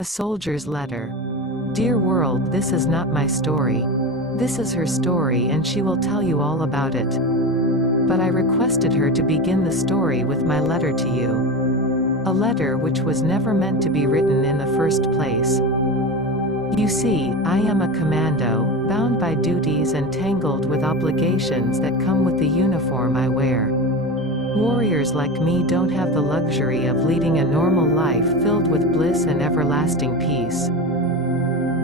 A soldier's letter. Dear world, this is not my story. This is her story and she will tell you all about it. But I requested her to begin the story with my letter to you. A letter which was never meant to be written in the first place. You see, I am a commando, bound by duties and tangled with obligations that come with the uniform I wear. Warriors like me don't have the luxury of leading a normal life filled with bliss and everlasting peace.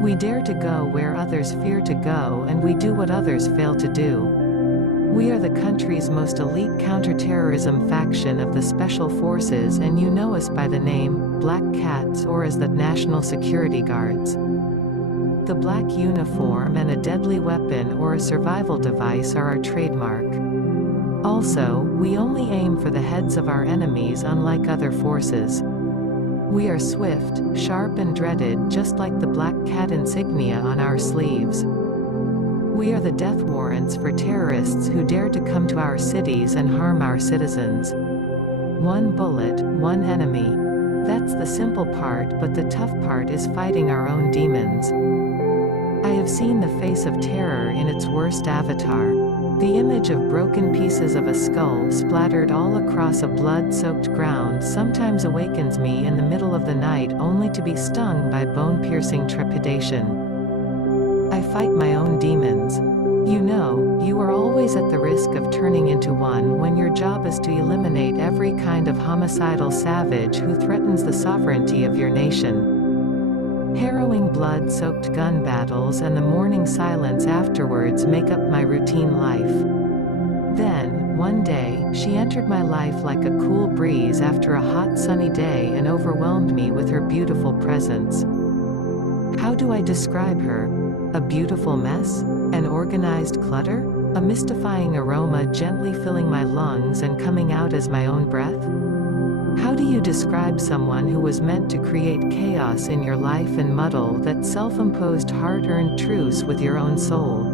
We dare to go where others fear to go, and we do what others fail to do. We are the country's most elite counterterrorism faction of the Special Forces, and you know us by the name, Black Cats, or as the National Security Guards. The black uniform and a deadly weapon or a survival device are our trademark. Also, we only aim for the heads of our enemies, unlike other forces. We are swift, sharp and dreaded, just like the black cat insignia on our sleeves. We are the death warrants for terrorists who dare to come to our cities and harm our citizens. One bullet, one enemy. That's the simple part, but the tough part is fighting our own demons. I have seen the face of terror in its worst avatar. The image of broken pieces of a skull splattered all across a blood-soaked ground sometimes awakens me in the middle of the night, only to be stung by bone-piercing trepidation. I fight my own demons. You know, you are always at the risk of turning into one when your job is to eliminate every kind of homicidal savage who threatens the sovereignty of your nation. Harrowing blood-soaked gun battles and the morning silence afterwards make up my routine life. Then, one day, she entered my life like a cool breeze after a hot sunny day and overwhelmed me with her beautiful presence. How do I describe her? A beautiful mess? An organized clutter? A mystifying aroma gently filling my lungs and coming out as my own breath? How do you describe someone who was meant to create chaos in your life and muddle that self-imposed hard-earned truce with your own soul?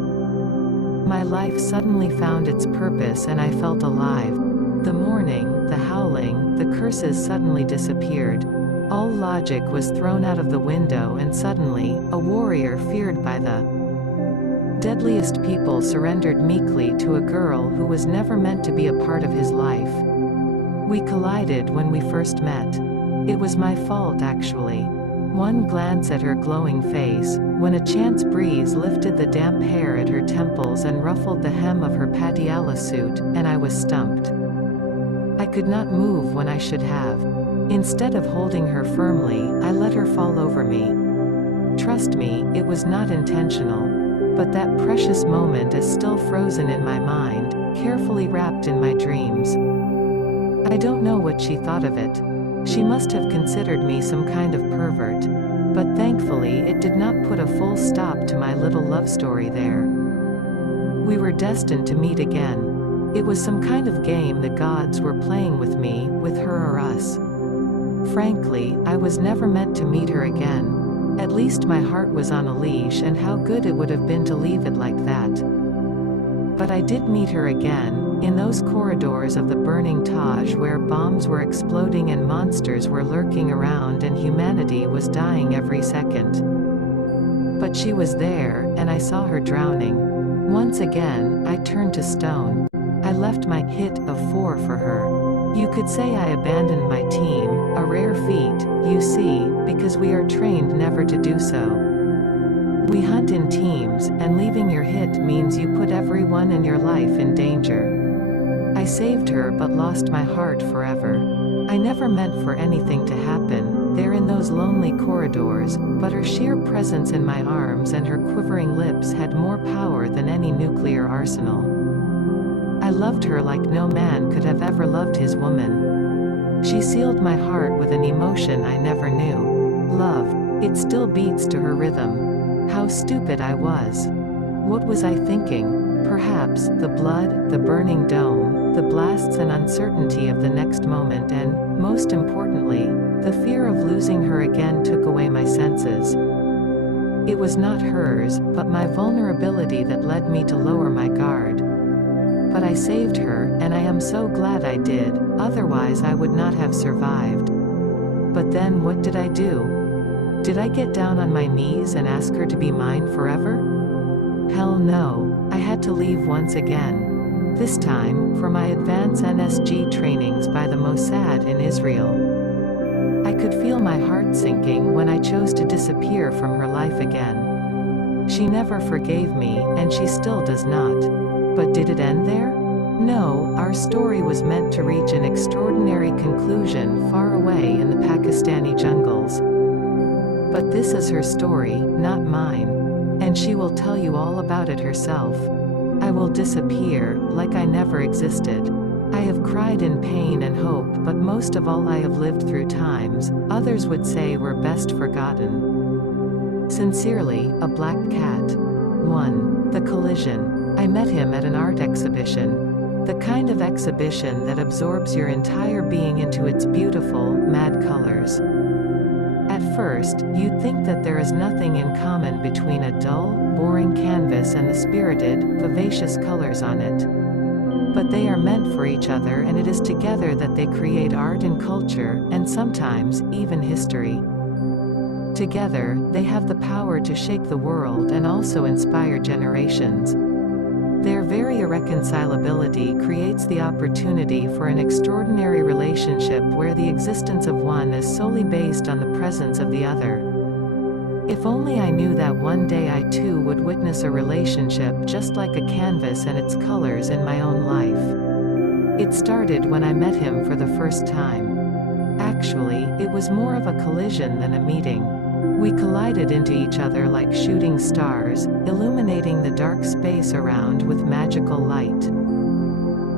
My life suddenly found its purpose and I felt alive. The mourning, the howling, the curses suddenly disappeared. All logic was thrown out of the window, and suddenly, a warrior feared by the deadliest people surrendered meekly to a girl who was never meant to be a part of his life. We collided when we first met. It was my fault, actually. One glance at her glowing face, when a chance breeze lifted the damp hair at her temples and ruffled the hem of her patiala suit, and I was stumped. I could not move when I should have. Instead of holding her firmly, I let her fall over me. Trust me, it was not intentional. But that precious moment is still frozen in my mind, carefully wrapped in my dreams. I don't know what she thought of it. She must have considered me some kind of pervert. But thankfully it did not put a full stop to my little love story there. We were destined to meet again. It was some kind of game the gods were playing with me, with her or us. Frankly, I was never meant to meet her again. At least my heart was on a leash, and how good it would have been to leave it like that. But I did meet her again, in those corridors of the burning Taj where bombs were exploding and monsters were lurking around and humanity was dying every second. But she was there, and I saw her drowning. Once again, I turned to stone. I left my hit of 4 for her. You could say I abandoned my team, a rare feat, you see, because we are trained never to do so. We hunt in teams, and leaving your hit means you put everyone in your life in danger. I saved her but lost my heart forever. I never meant for anything to happen, there in those lonely corridors, but her sheer presence in my arms and her quivering lips had more power than any nuclear arsenal. I loved her like no man could have ever loved his woman. She sealed my heart with an emotion I never knew. Love. It still beats to her rhythm. How stupid I was. What was I thinking? Perhaps, the blood, the burning dome, the blasts and uncertainty of the next moment, and, most importantly, the fear of losing her again took away my senses. It was not hers, but my vulnerability that led me to lower my guard. But I saved her, and I am so glad I did, otherwise I would not have survived. But then what did I do? Did I get down on my knees and ask her to be mine forever? Hell no, I had to leave once again. This time, for my advanced NSG trainings by the Mossad in Israel. I could feel my heart sinking when I chose to disappear from her life again. She never forgave me, and she still does not. But did it end there? No, our story was meant to reach an extraordinary conclusion far away in the Pakistani jungles. But this is her story, not mine. And she will tell you all about it herself. I will disappear, like I never existed. I have cried in pain and hope, but most of all I have lived through times others would say were best forgotten. Sincerely, a black cat. 1. The collision. I met him at an art exhibition. The kind of exhibition that absorbs your entire being into its beautiful, mad colors. At first, you'd think that there is nothing in common between a dull, boring canvas and the spirited, vivacious colors on it. But they are meant for each other, and it is together that they create art and culture, and sometimes, even history. Together, they have the power to shake the world and also inspire generations. Their very irreconcilability creates the opportunity for an extraordinary relationship where the existence of one is solely based on the presence of the other. If only I knew that one day I too would witness a relationship just like a canvas and its colors in my own life. It started when I met him for the first time. Actually, it was more of a collision than a meeting. We collided into each other like shooting stars, illuminating the dark space around with magical light.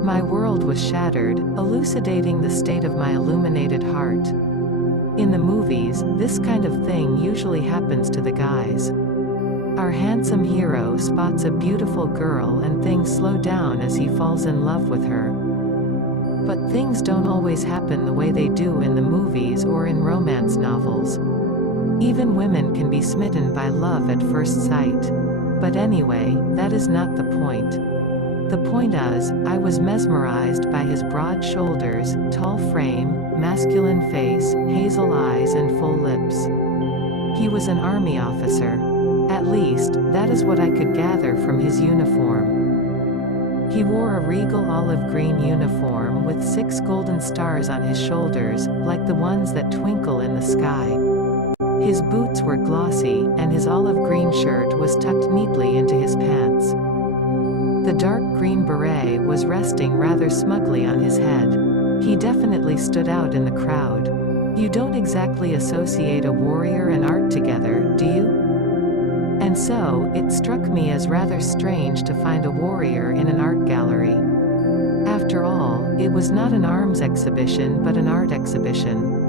My world was shattered, elucidating the state of my illuminated heart. In the movies, this kind of thing usually happens to the guys. Our handsome hero spots a beautiful girl and things slow down as he falls in love with her. But things don't always happen the way they do in the movies or in romance novels. Even women can be smitten by love at first sight. But anyway, that is not the point. The point is, I was mesmerized by his broad shoulders, tall frame, masculine face, hazel eyes and full lips. He was an army officer. At least, that is what I could gather from his uniform. He wore a regal olive green uniform with 6 golden stars on his shoulders, like the ones that twinkle in the sky. His boots were glossy, and his olive green shirt was tucked neatly into his pants. The dark green beret was resting rather smugly on his head. He definitely stood out in the crowd. You don't exactly associate a warrior and art together, do you? And so, it struck me as rather strange to find a warrior in an art gallery. After all, it was not an arms exhibition but an art exhibition.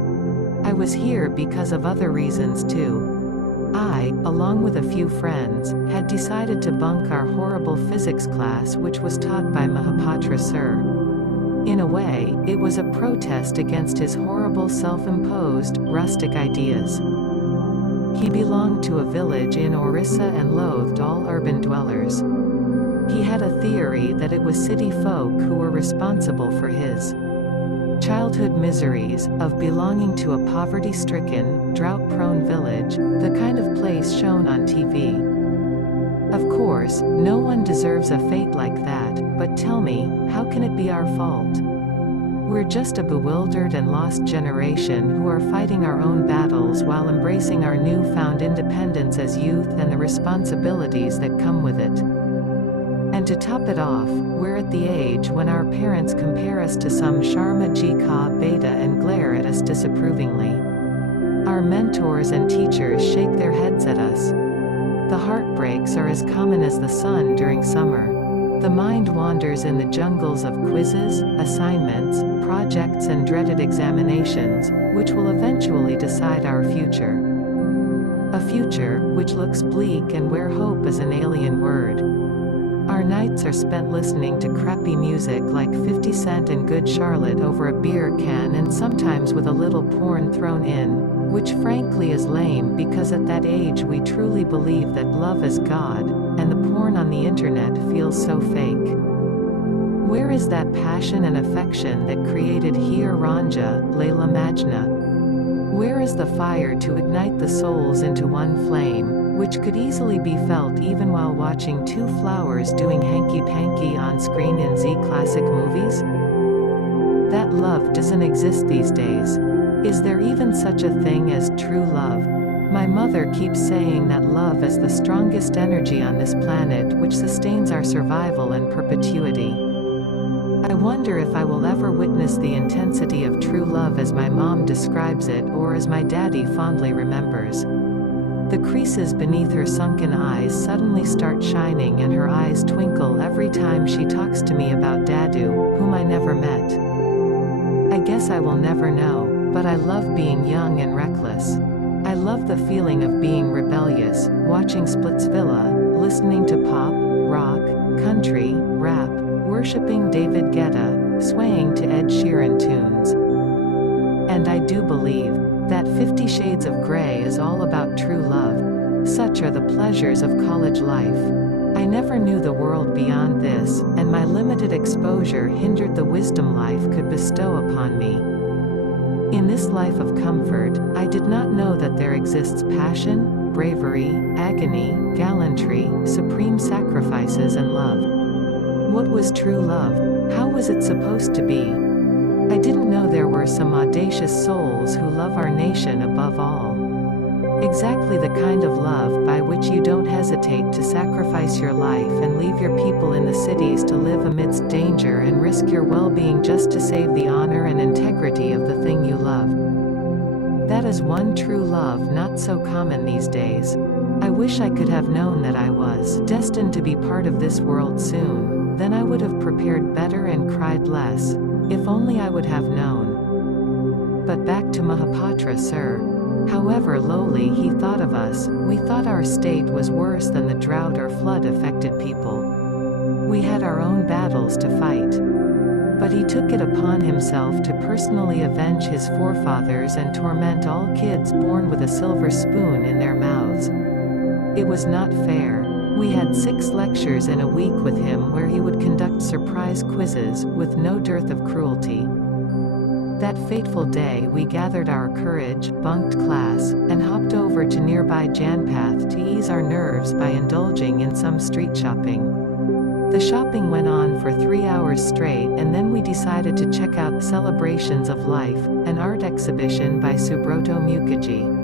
I was here because of other reasons too. I, along with a few friends, had decided to bunk our horrible physics class which was taught by Mahapatra Sir. In a way, it was a protest against his horrible self-imposed, rustic ideas. He belonged to a village in Orissa and loathed all urban dwellers. He had a theory that it was city folk who were responsible for his childhood miseries, of belonging to a poverty-stricken, drought-prone village, the kind of place shown on TV. Of course, no one deserves a fate like that, but tell me, how can it be our fault? We're just a bewildered and lost generation who are fighting our own battles while embracing our newfound independence as youth and the responsibilities that come with it. And to top it off, we're at the age when our parents compare us to some Sharma Ji Ka beta and glare at us disapprovingly. Our mentors and teachers shake their heads at us. The heartbreaks are as common as the sun during summer. The mind wanders in the jungles of quizzes, assignments, projects and dreaded examinations, which will eventually decide our future. A future, which looks bleak and where hope is an alien word. Our nights are spent listening to crappy music like 50 Cent and Good Charlotte over a beer can and sometimes with a little porn thrown in, which frankly is lame because at that age we truly believe that love is God, and the porn on the internet feels so fake. Where is that passion and affection that created Heer Ranja, Layla Majna? Where is the fire to ignite the souls into one flame, which could easily be felt even while watching two flowers doing hanky-panky on screen in Z classic movies? That love doesn't exist these days. Is there even such a thing as true love? My mother keeps saying that love is the strongest energy on this planet which sustains our survival and perpetuity. I wonder if I will ever witness the intensity of true love as my mom describes it or as my daddy fondly remembers. The creases beneath her sunken eyes suddenly start shining and her eyes twinkle every time she talks to me about Dadu, whom I never met. I guess I will never know, but I love being young and reckless. I love the feeling of being rebellious, watching Splitsvilla, listening to pop, rock, country, rap, worshipping David Guetta, swaying to Ed Sheeran tunes. And I do believe that 50 Shades of Grey is all about true love. Such are the pleasures of college life. I never knew the world beyond this, and my limited exposure hindered the wisdom life could bestow upon me. In this life of comfort, I did not know that there exists passion, bravery, agony, gallantry, supreme sacrifices and love. What was true love? How was it supposed to be? I didn't know there were some audacious souls who love our nation above all. Exactly the kind of love by which you don't hesitate to sacrifice your life and leave your people in the cities to live amidst danger and risk your well-being just to save the honor and integrity of the thing you love. That is one true love not so common these days. I wish I could have known that I was destined to be part of this world soon, then I would have prepared better and cried less, if only I would have known. But back to Mahapatra, sir. However lowly he thought of us, we thought our state was worse than the drought or flood affected people. We had our own battles to fight. But he took it upon himself to personally avenge his forefathers and torment all kids born with a silver spoon in their mouths. It was not fair. We had 6 lectures in a week with him where he would conduct surprise quizzes, with no dearth of cruelty. That fateful day we gathered our courage, bunked class, and hopped over to nearby Janpath to ease our nerves by indulging in some street shopping. The shopping went on for 3 hours straight and then we decided to check out Celebrations of Life, an art exhibition by Subroto Mukherjee.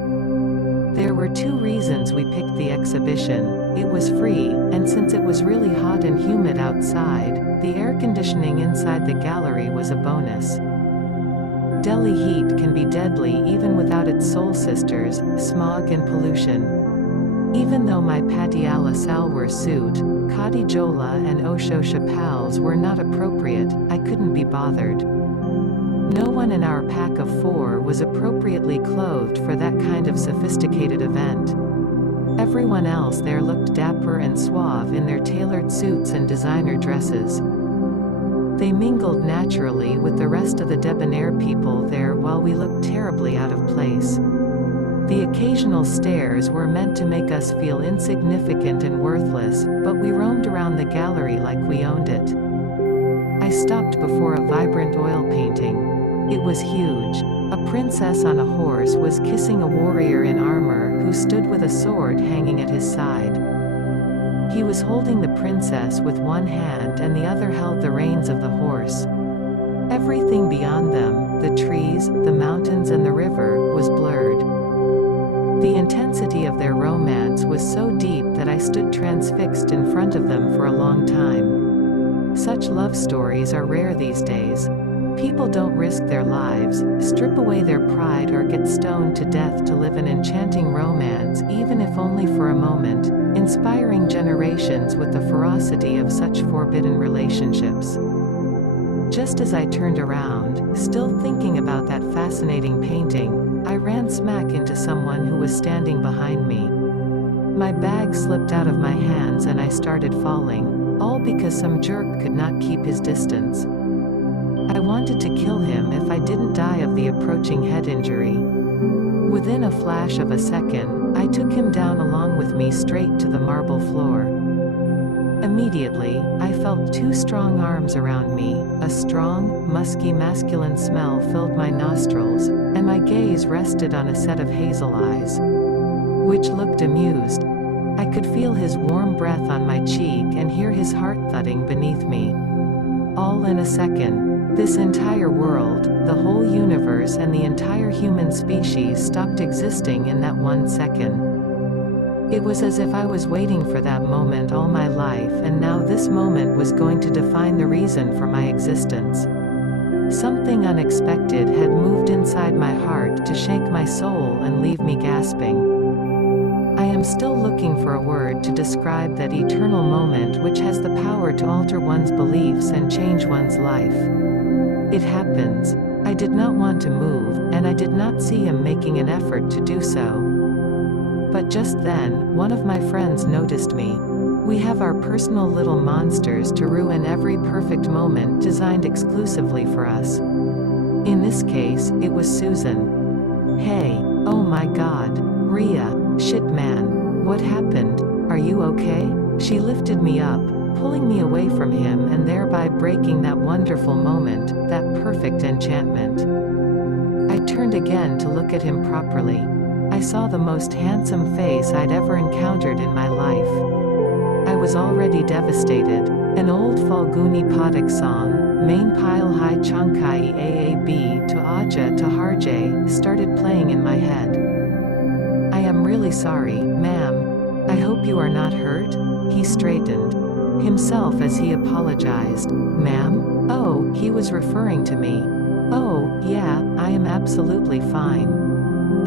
There were 2 reasons we picked the exhibition. It was free, and since it was really hot and humid outside, the air conditioning inside the gallery was a bonus. Delhi heat can be deadly even without its soul sisters, smog and pollution. Even though my Patiala Salwar suit, Khadi Jola and Osho Chapals were not appropriate, I couldn't be bothered. No one in our pack of 4 was appropriately clothed for that kind of sophisticated event. Everyone else there looked dapper and suave in their tailored suits and designer dresses. They mingled naturally with the rest of the debonair people there while we looked terribly out of place. The occasional stares were meant to make us feel insignificant and worthless, but we roamed around the gallery like we owned it. I stopped before a vibrant oil painting. It was huge. A princess on a horse was kissing a warrior in armor who stood with a sword hanging at his side. He was holding the princess with one hand and the other held the reins of the horse. Everything beyond them, the trees, the mountains and the river, was blurred. The intensity of their romance was so deep that I stood transfixed in front of them for a long time. Such love stories are rare these days. People don't risk their lives, strip away their pride or get stoned to death to live an enchanting romance even if only for a moment, inspiring generations with the ferocity of such forbidden relationships. Just as I turned around, still thinking about that fascinating painting, I ran smack into someone who was standing behind me. My bag slipped out of my hands and I started falling, all because some jerk could not keep his distance. I wanted to kill him if I didn't die of the approaching head injury. Within a flash of a second, I took him down along with me straight to the marble floor. Immediately, I felt two strong arms around me, a strong, musky masculine smell filled my nostrils, and my gaze rested on a set of hazel eyes, which looked amused. I could feel his warm breath on my cheek and hear his heart thudding beneath me. All in a second. This entire world, the whole universe and the entire human species stopped existing in that 1 second. It was as if I was waiting for that moment all my life, and now this moment was going to define the reason for my existence. Something unexpected had moved inside my heart to shake my soul and leave me gasping. I am still looking for a word to describe that eternal moment which has the power to alter one's beliefs and change one's life. It happens. I did not want to move, and I did not see him making an effort to do so. But just then, one of my friends noticed me. We have our personal little monsters to ruin every perfect moment designed exclusively for us. In this case, it was Susan. Hey, oh my God, Rhea, shit man, what happened? Are you okay? She lifted me up, pulling me away from him and thereby breaking that wonderful moment, that perfect enchantment. I turned again to look at him properly. I saw the most handsome face I'd ever encountered in my life. I was already devastated. An old Falguni Pathak song, Main Pile Hai Chankai Aab to Aja to Harjay, started playing in my head. I am really sorry, ma'am. I hope you are not hurt? He straightened himself as he apologized. Ma'am? Oh, he was referring to me. Oh, yeah, I am absolutely fine.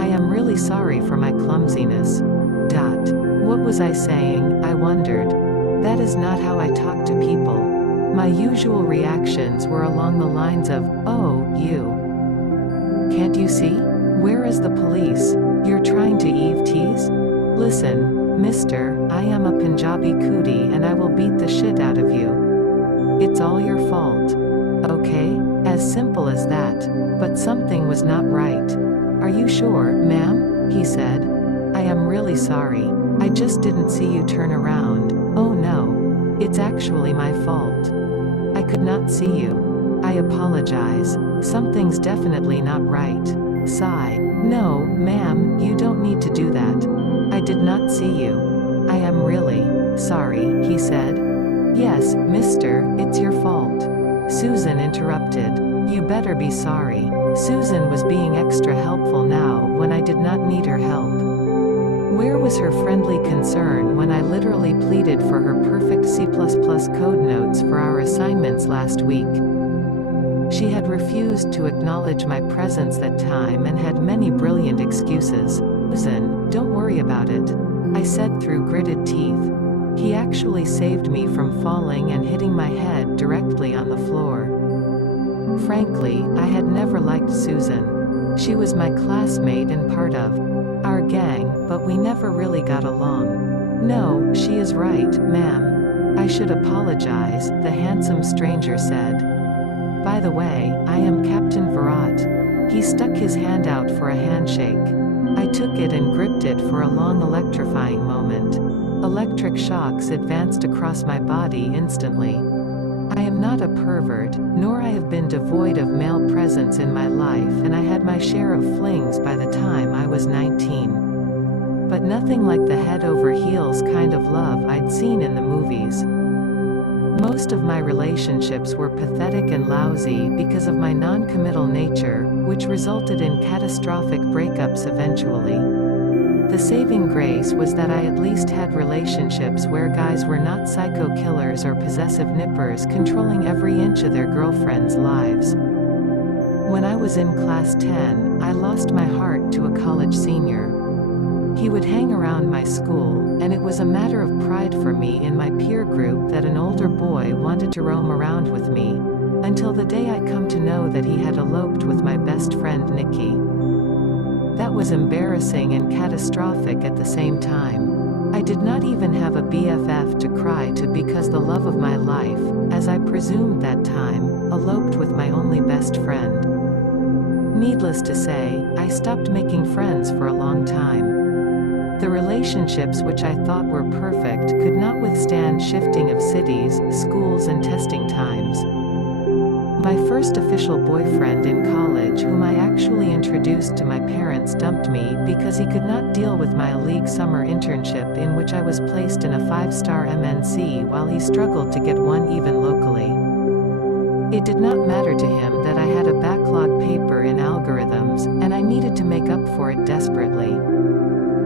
I am really sorry for my clumsiness. What was I saying, I wondered. That is not how I talk to people. My usual reactions were along the lines of, oh, you. Can't you see? Where is the police? You're trying to Eve tease? Listen, mister, I am a Punjabi cootie and I will beat the shit out of you. It's all your fault. Okay? As simple as that. But something was not right. Are you sure, ma'am? He said. I am really sorry. I just didn't see you turn around. Oh no. It's actually my fault. I could not see you. I apologize. Something's definitely not right. Sigh. No, ma'am, you don't need to do that. I did not see you. I am really sorry, he said. Yes, mister, it's your fault. Susan interrupted. You better be sorry. Susan was being extra helpful now when I did not need her help. Where was her friendly concern when I literally pleaded for her perfect C++ code notes for our assignments last week? She had refused to acknowledge my presence that time and had many brilliant excuses. Susan, don't worry about it, I said through gritted teeth. He actually saved me from falling and hitting my head directly on the floor. Frankly, I had never liked Susan. She was my classmate and part of our gang, but we never really got along. No, she is right, ma'am. I should apologize, the handsome stranger said. By the way, I am Captain Virat. He stuck his hand out for a handshake. I took it and gripped it for a long electrifying moment. Electric shocks advanced across my body instantly. I am not a pervert, nor I have been devoid of male presence in my life, and I had my share of flings by the time I was 19. But nothing like the head over heels kind of love I'd seen in the movies. Most of my relationships were pathetic and lousy because of my non-committal nature, which resulted in catastrophic breakups eventually. The saving grace was that I at least had relationships where guys were not psycho killers or possessive nippers controlling every inch of their girlfriends' lives. When I was in class 10, I lost my heart to a college senior. He would hang around my school, and it was a matter of pride for me in my peer group that an older boy wanted to roam around with me, until the day I come to know that he had eloped with my best friend Nikki. That was embarrassing and catastrophic at the same time. I did not even have a BFF to cry to because the love of my life, as I presumed that time, eloped with my only best friend. Needless to say, I stopped making friends for a long time. The relationships which I thought were perfect could not withstand shifting of cities, schools and testing times. My first official boyfriend in college, whom I actually introduced to my parents, dumped me because he could not deal with my illegal summer internship in which I was placed in a 5-star MNC while he struggled to get one even locally. It did not matter to him that I had a backlog paper in algorithms, and I needed to make up for it desperately.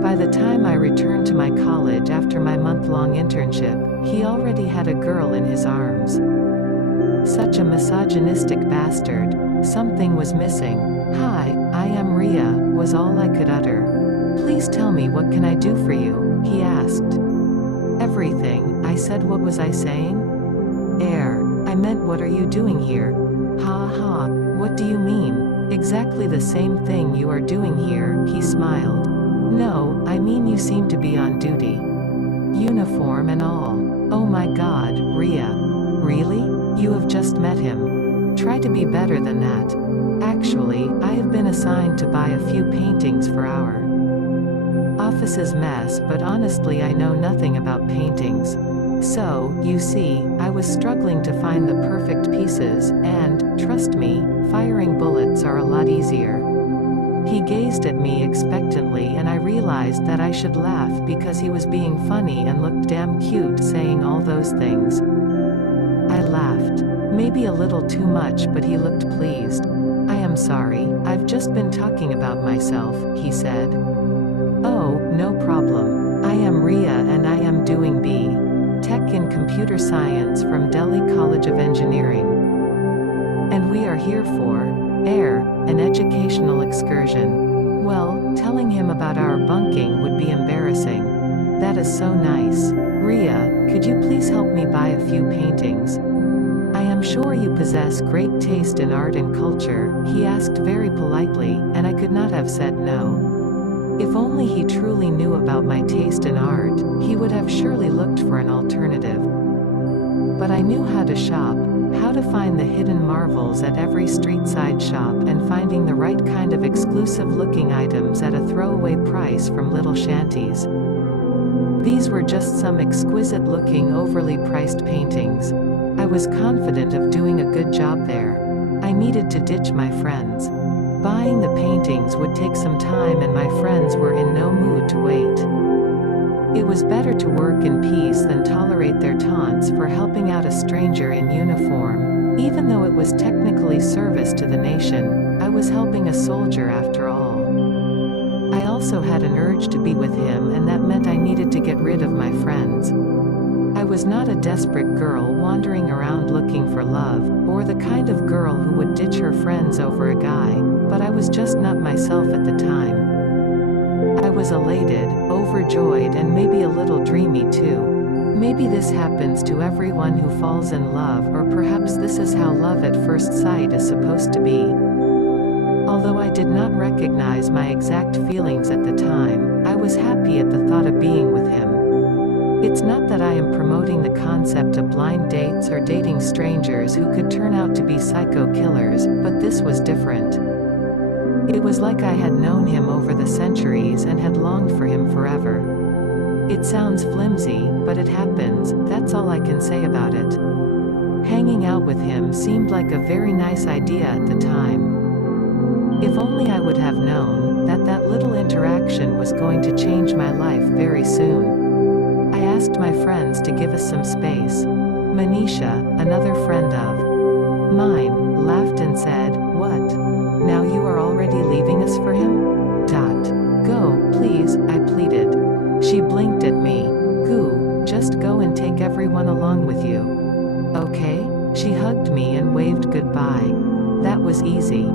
By the time I returned to my college after my month-long internship, he already had a girl in his arms. Such a misogynistic bastard. Something was missing. "Hi, I am Ria," was all I could utter. "Please tell me, what can I do for you?" he asked. "Everything," I said. What was I saying? I meant, what are you doing here? Ha ha, what do you mean? Exactly the same thing you are doing here, he smiled. No, I mean you seem to be on duty. Uniform and all. Oh my god, Ria. Really? You have just met him. Try to be better than that. Actually, I have been assigned to buy a few paintings for our office's mess, but honestly I know nothing about paintings. So, you see, I was struggling to find the perfect pieces, and, trust me, firing bullets are a lot easier. He gazed at me expectantly and I realized that I should laugh because he was being funny and looked damn cute saying all those things. I laughed. Maybe a little too much, but he looked pleased. "I am sorry, I've just been talking about myself," he said. "Oh, no problem. I am Ria and I am doing B.Tech in Computer Science from Delhi College of Engineering. And we are here for an educational excursion." Well, telling him about our bunking would be embarrassing. That is so nice. "Ria, could you please help me buy a few paintings? I am sure you possess great taste in art and culture," he asked very politely, and I could not have said no. If only he truly knew about my taste in art, he would have surely looked for an alternative. But I knew how to shop, how to find the hidden marvels at every street-side shop and finding the right kind of exclusive-looking items at a throwaway price from little shanties. These were just some exquisite-looking, overly priced paintings. I was confident of doing a good job there. I needed to ditch my friends. Buying the paintings would take some time and my friends were in no mood to wait. It was better to work in peace than tolerate their taunts for helping out a stranger in uniform. Even though it was technically service to the nation, I was helping a soldier after all. I also had an urge to be with him, and that meant I needed to get rid of my friends. I was not a desperate girl wandering around looking for love, or the kind of girl who would ditch her friends over a guy, but I was just not myself at the time. I was elated, overjoyed and maybe a little dreamy too. Maybe this happens to everyone who falls in love, or perhaps this is how love at first sight is supposed to be. Although I did not recognize my exact feelings at the time, I was happy at the thought of being with him. It's not that I am promoting the concept of blind dates or dating strangers who could turn out to be psycho killers, but this was different. It was like I had known him over the centuries and had longed for him forever. It sounds flimsy, but it happens, that's all I can say about it. Hanging out with him seemed like a very nice idea at the time. If only I would have known that that little interaction was going to change my life very soon. I asked my friends to give us some space. Manisha, another friend of mine, laughed and said, "What? Now you are already leaving us for him? Go, please," I pleaded. She blinked at me. "Goo, just go and take everyone along with you. Okay?" She hugged me and waved goodbye. That was easy.